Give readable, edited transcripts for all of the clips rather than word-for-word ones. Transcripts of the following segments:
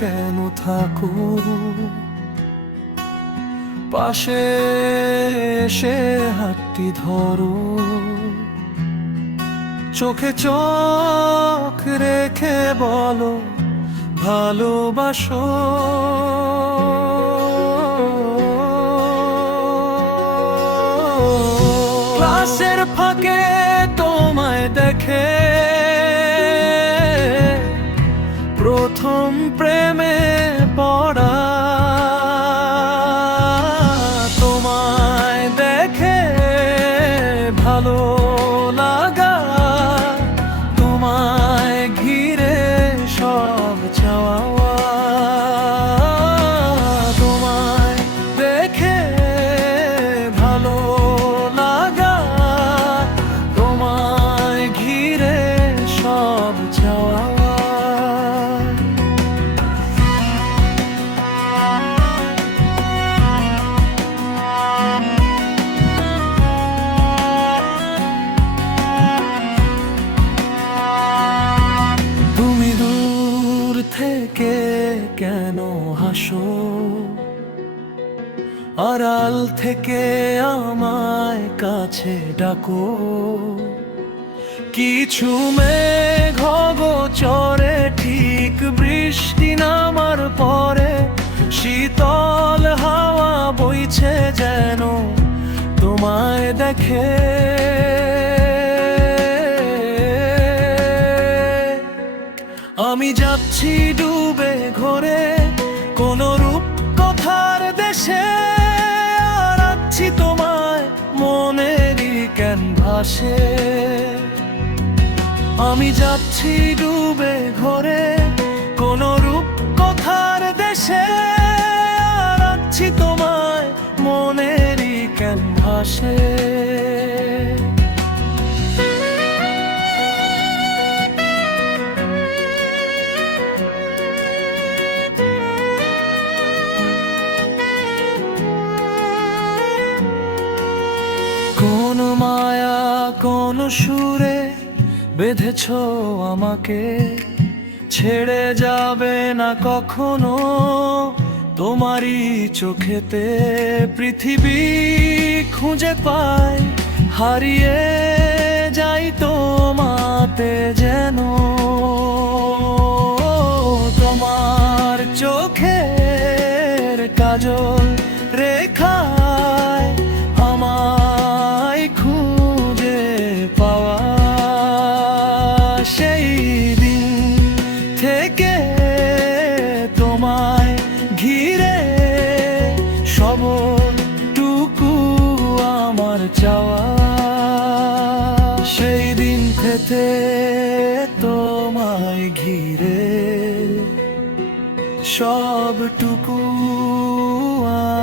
কেন থাকো, পাশে এসে হাতটি ধরো, চোখে চোখ রেখে বলো ভালোবাসো। ক্লাসের ফাঁকে তোমায় দেখে প্রথম প্রেমে পড়া, তোমায় দেখে ভালো লাগা, তোমায় ঘিরে সব চাওয়া, তোমায় দেখে ভালো লাগা, তোমায় ঘিরে সব চাওয়া। তুমি দূর থেকে কেন হাসো, আড়াল থেকে আমায় কাছে ডাকো, কিছু মেঘ গোচরে ঠিক বৃষ্টি নামার পরে শীতল হাওয়া বইছে যেন তোমায় দেখে। আমি যাচ্ছি ডুবে ঘরে কোন রূপ কথার দেশে, আর আছি তোমায় মনেরই ক্যানভাসে। আমি যাচ্ছি ডুবে ঘরে কোন রূপ কথার দেশে, আর আছি তোমায় মনেরই ক্যানভাসে। কোন মায়া কোন সুরে বেঁধেছ আমাকে, ছেড়ে যাবে না কখনো তোমারই চোখেতে। পৃথিবী খুঁজে পাই হারিয়ে যাই তোমাতে যেন, তোমার চোখের কাজল রেখায় আমায় খুঁজে পাওয়া। সেই দিন থেকে তোমায় ঘিরে সবটুকু আমার চাওয়া। সেই দিন থেকে তোমায় ঘিরে সবটুকু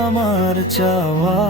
আমার চাওয়া।